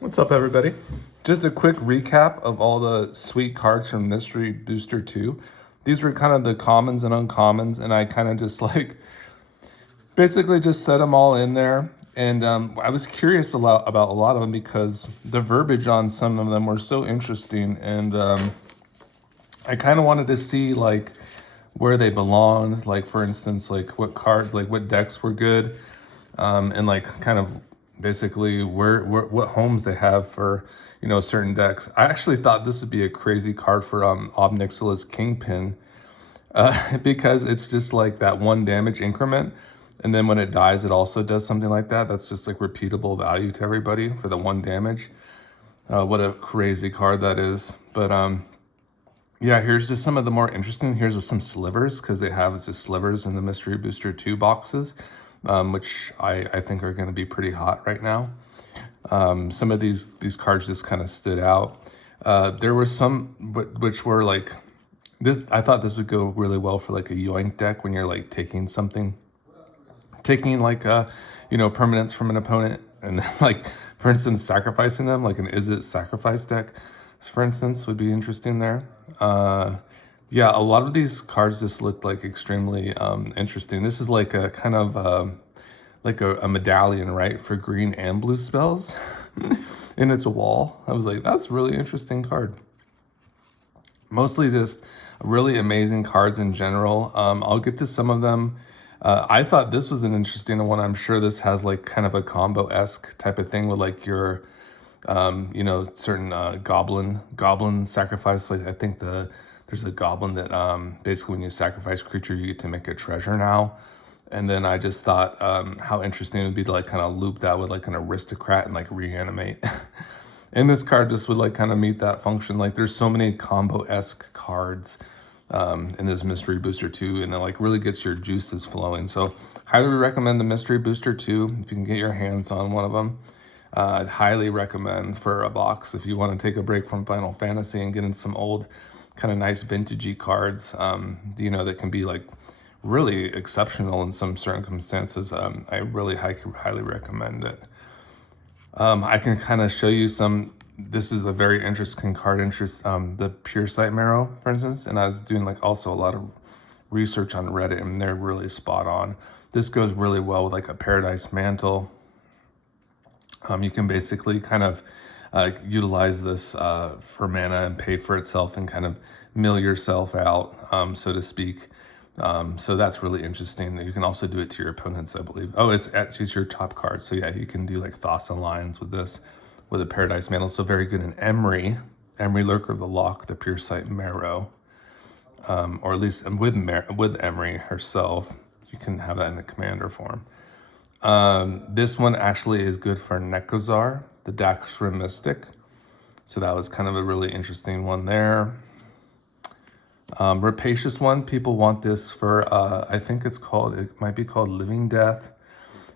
What's up, everybody? Just a quick recap of all the sweet cards from Mystery Booster 2. These were kind of the commons and uncommons, and I kind of just basically just set them all in there. And I was curious about a lot of them because the verbiage on some of them were so interesting, and I kind of wanted to see where they belonged. Like, for instance, like what cards, like what decks were good, and kind of basically where what homes they have for certain decks. I actually thought this would be a crazy card for Ob Nixila's Kingpin, because it's just like that one damage increment, and then when it dies it also does something like that. That's just like repeatable value to everybody for the one damage. What a crazy card that is. But yeah, here's just some of the more interesting. Here's just some slivers, because they have just slivers in the Mystery Booster 2 boxes, which I think are going to be pretty hot right now. Some of these cards just kind of stood out. There were some which were like this. I thought this would go really well for like a yoink deck when you're like taking permanents from an opponent, and like, for instance, sacrificing them, like an Is It sacrifice deck, for instance, would be interesting there. Yeah, a lot of these cards just looked like extremely interesting. This is like a kind of like a medallion, right, for green and blue spells in its wall. I was like, that's a really interesting card. Mostly just really amazing cards in general. I'll get to some of them. I thought this was an interesting one. I'm sure this has like kind of a combo-esque type of thing with like your certain goblin sacrifice. Like I think there's a goblin that basically when you sacrifice a creature you get to make a treasure now. And then I just thought how interesting it would be to like kind of loop that with like an aristocrat and like reanimate. And this card just would like kind of meet that function. Like there's so many combo-esque cards in this Mystery Booster 2, and it like really gets your juices flowing. So highly recommend the Mystery Booster 2 if you can get your hands on one of them. I'd highly recommend for a box if you want to take a break from Final Fantasy and get in some old kind of nice vintagey cards, that can be like really exceptional in some circumstances. I really highly recommend it. I can kind of show you some. This is a very interesting card. The Pure Sight Marrow, for instance, and I was doing like also a lot of research on Reddit, and they're really spot on. This goes really well with like a Paradise Mantle. You can basically kind of utilize this for mana and pay for itself and kind of mill yourself out, so to speak. So that's really interesting. You can also do it to your opponents, I believe. Oh, it's your top card. So yeah, you can do like Thassa Lions with this, with a Paradise Mantle. So very good in Emery Lurker of the Loch, the Pure Sight Marrow, or at least with Emery herself. You can have that in a commander form. This one actually is good for Nekozar, the Daxra Mystic. So that was kind of a really interesting one there. Rapacious one, people want this for, I think it might be called Living Death.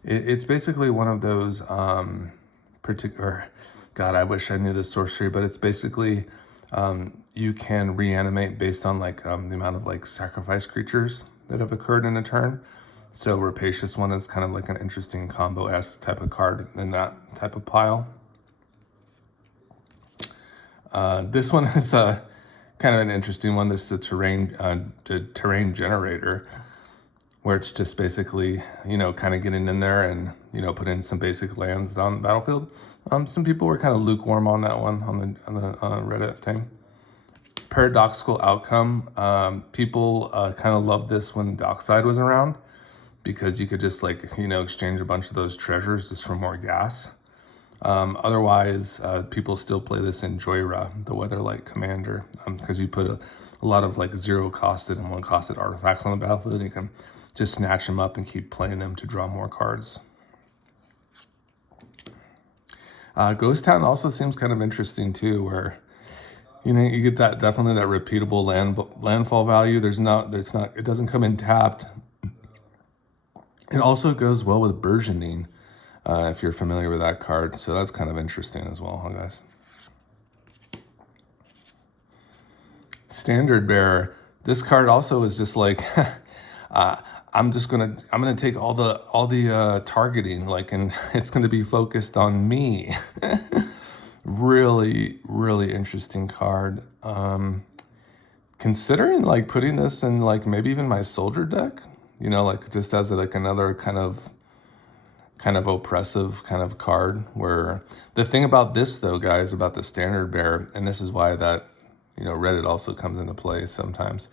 It's basically one of those particular, God, I wish I knew the sorcery, but it's basically, you can reanimate based on like the amount of like sacrifice creatures that have occurred in a turn. So Rapacious one is kind of like an interesting combo-esque type of card in that type of pile. This one is kind of an interesting one. This is the terrain generator, where it's just basically, kind of getting in there and, put in some basic lands on the battlefield. Some people were kind of lukewarm on that one on the Reddit thing. Paradoxical Outcome. People kind of loved this when Dockside was around, because you could just exchange a bunch of those treasures just for more gas. Otherwise, people still play this in Joyra, the Weatherlight Commander, because you put a lot of like zero costed and one costed artifacts on the battlefield, and you can just snatch them up and keep playing them to draw more cards. Ghost Town also seems kind of interesting too, where you get that definitely that repeatable landfall value. It doesn't come in tapped. It also goes well with Burgeoning, if you're familiar with that card. So that's kind of interesting as well, huh, guys? Standard Bearer. This card also is just like, I'm gonna take all the targeting, and it's gonna be focused on me. Really, really interesting card. Considering like putting this in like maybe even my soldier deck, like just as like another kind of oppressive kind of card. Where the thing about this though, guys, about the standard bearer, and this is why that Reddit also comes into play sometimes,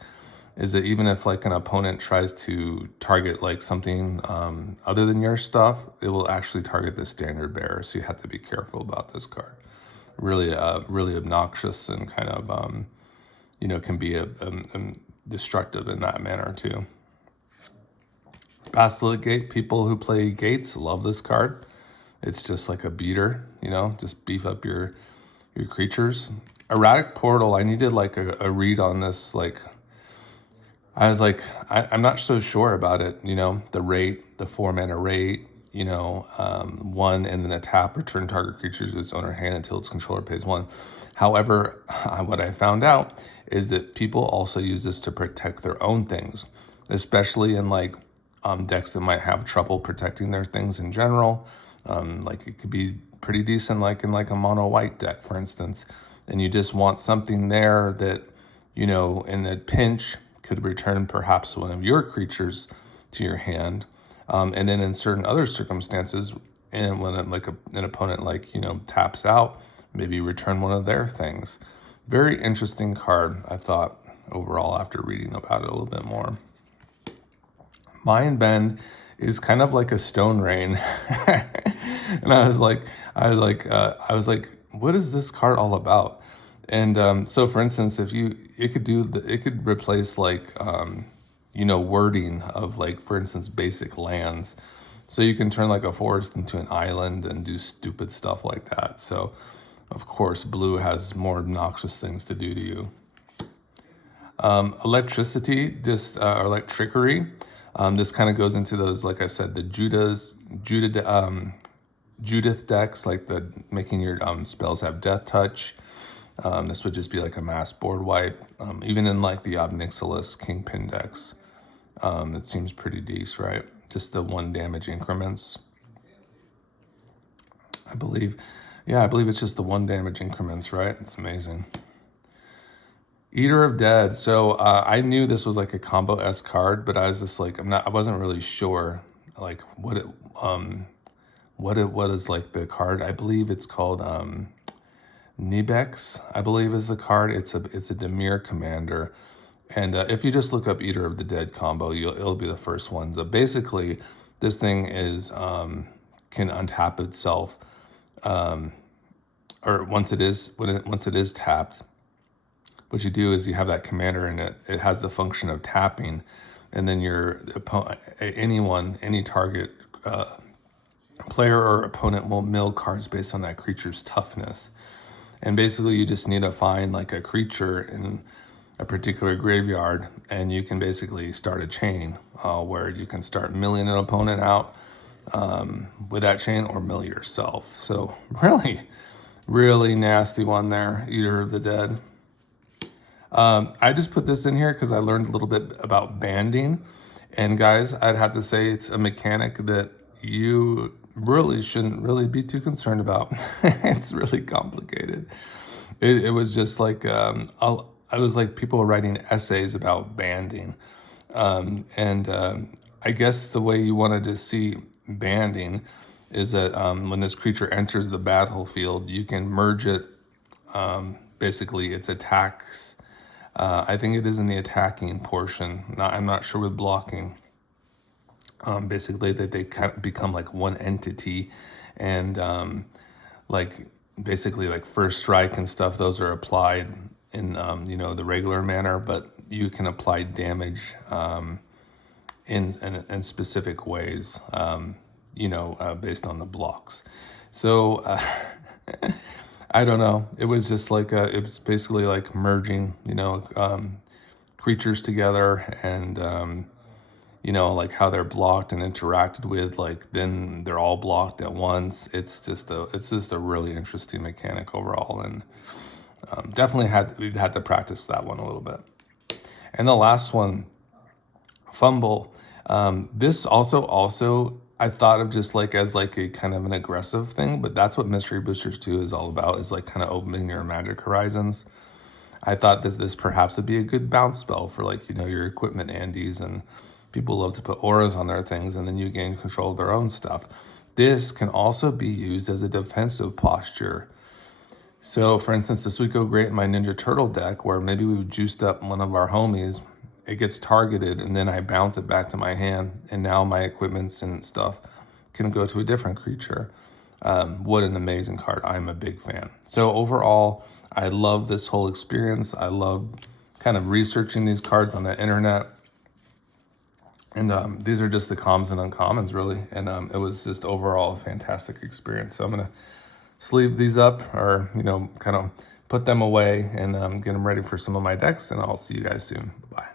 is that even if like an opponent tries to target like something other than your stuff, it will actually target the standard bearer. So you have to be careful about this card. Really, really obnoxious and kind of can be destructive in that manner too. Basilic Gate, people who play Gates love this card. It's just like a beater, just beef up your creatures. Erratic Portal, I needed like a read on this. Like, I was like, I'm not so sure about it, the rate, the 4-mana rate, one, and then a tap, return target creature to its owner hand until its controller pays 1. However, what I found out is that people also use this to protect their own things, especially in like decks that might have trouble protecting their things in general. Like it could be pretty decent, like in like a mono white deck, for instance, and you just want something there that, in a pinch could return perhaps one of your creatures to your hand. And then in certain other circumstances, and when an opponent like, taps out, maybe return one of their things. Very interesting card, I thought, overall, after reading about it a little bit more. Mind Bend is kind of like a Stone Rain. And I was like, what is this card all about? And so for instance, it could replace like, wording of like, for instance, basic lands. So you can turn like a forest into an island and do stupid stuff like that. So of course, blue has more obnoxious things to do to you. Electricity, or like trickery. This kind of goes into those, like I said, the Judith decks, like the making your spells have death touch. This would just be like a mass board wipe. Even in like the Obnixilis Kingpin decks, it seems pretty decent, right? Just the 1 damage increments. I believe it's just the 1 damage increments, right? It's amazing. Eater of Dead. So I knew this was like a combo S card, but I was just like, I wasn't really sure like what is like the card. I believe it's called Nibex, I believe is the card. It's a Dimir commander. And if you just look up Eater of the Dead combo, it'll be the first one. So basically, this thing is can untap itself, or once it is tapped. What you do is you have that commander, and it has the function of tapping, and then your opponent, any target player or opponent will mill cards based on that creature's toughness. And basically, you just need to find like a creature in a particular graveyard, and you can basically start a chain where you can start milling an opponent out with that chain, or mill yourself. So really, really nasty one there, Eater of the Dead. I just put this in here because I learned a little bit about banding. And guys, I'd have to say it's a mechanic that you really shouldn't really be too concerned about. It's really complicated. It was just like, I was like, people were writing essays about banding. I guess the way you wanted to see banding is that when this creature enters the battlefield, you can merge it, basically its attacks. I think it is in the attacking portion. I'm not sure with blocking. Basically, that they kind of become like one entity, and like basically like first strike and stuff. Those are applied in the regular manner, but you can apply damage in specific ways. Based on the blocks. So. I don't know. It was just like it was basically like merging, creatures together, and like how they're blocked and interacted with. Like then they're all blocked at once. It's just a really interesting mechanic overall, and definitely we've had to practice that one a little bit. And the last one, Fumble. This also I thought of just like as like a kind of an aggressive thing, but that's what Mystery Boosters 2 is all about, is like kind of opening your Magic horizons. I thought this perhaps would be a good bounce spell for like, you know, your equipment Andes, and people love to put auras on their things and then you gain control of their own stuff. This can also be used as a defensive posture. So for instance, this would go great in my Ninja Turtle deck, where maybe we juiced up one of our homies, it gets targeted, and then I bounce it back to my hand, and now my equipments and stuff can go to a different creature. What an amazing card. I'm a big fan. So overall, I love this whole experience. I love kind of researching these cards on the internet. And these are just the commons and uncommons, really. And it was just overall a fantastic experience. So I'm going to sleeve these up, or, you know, kind of put them away and get them ready for some of my decks. And I'll see you guys soon. Bye.